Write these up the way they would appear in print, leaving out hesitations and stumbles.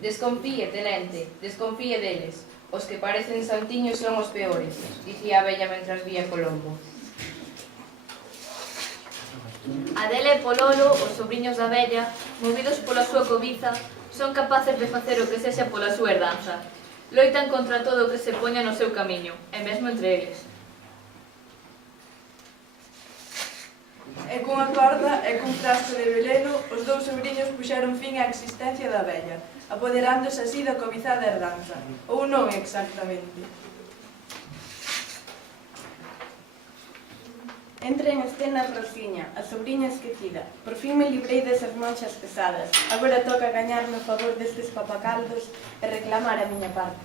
Desconfíe, tenente, desconfíe deles. Os que parecen santiños son os peores, dicía a vella mentras vía Colombo. Adela e Pololo, os sobriños da vella, movidos pola súa cobiza, son capaces de facer o que sexa pola súa herdanza. Loitan contra todo o que se poña no seu camiño, e mesmo entre eles. E cunha corda e cun frasco de veleno, os dous sobriños puxeron fin á existencia da vella, apoderándose así da cobizada herdanza. Ou non exactamente. Entra en escena Rosiña, a sobriña esquecida. Por fin me librei desas manchas pesadas. Agora toca gañarme o favor destes papacaldos e reclamar a miña parte.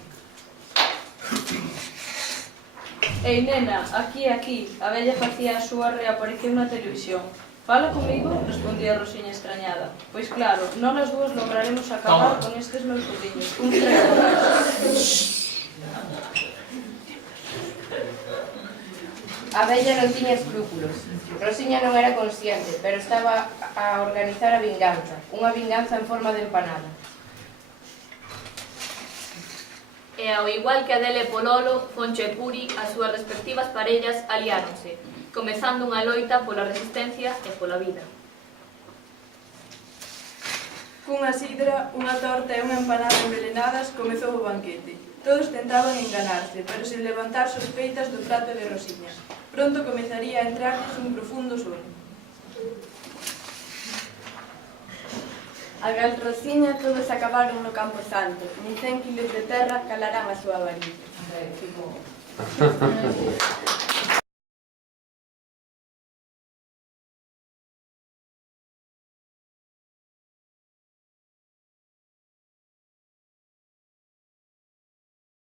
Ei, nena, aquí, a vella facía a súa reaparición na televisión. Fala comigo? Respondía Rosiña extrañada. Pois claro, non as dúas lograremos acabar con estes meus sobriños. Un tres. A vella non tiña escrúpulos. Rosiña non era consciente, pero estaba a organizar a vinganza, unha vinganza en forma de empanada. E ao igual que Adela e Pololo, Foncho e Puri, as súas respectivas parellas aliáronse, comezando unha loita pola resistencia e pola vida. Cunha sidra, unha torta e unha empanada envelenadas comezou o banquete. Todos tentaban enganarse, pero sen levantar sospeitas do prato de Rosiña. Pronto comezaría a entrarles un profundo sono. A gal Rosiña todos acabaron no Campo Santo. Nin 100 kilos de terra calarán a súa varilla.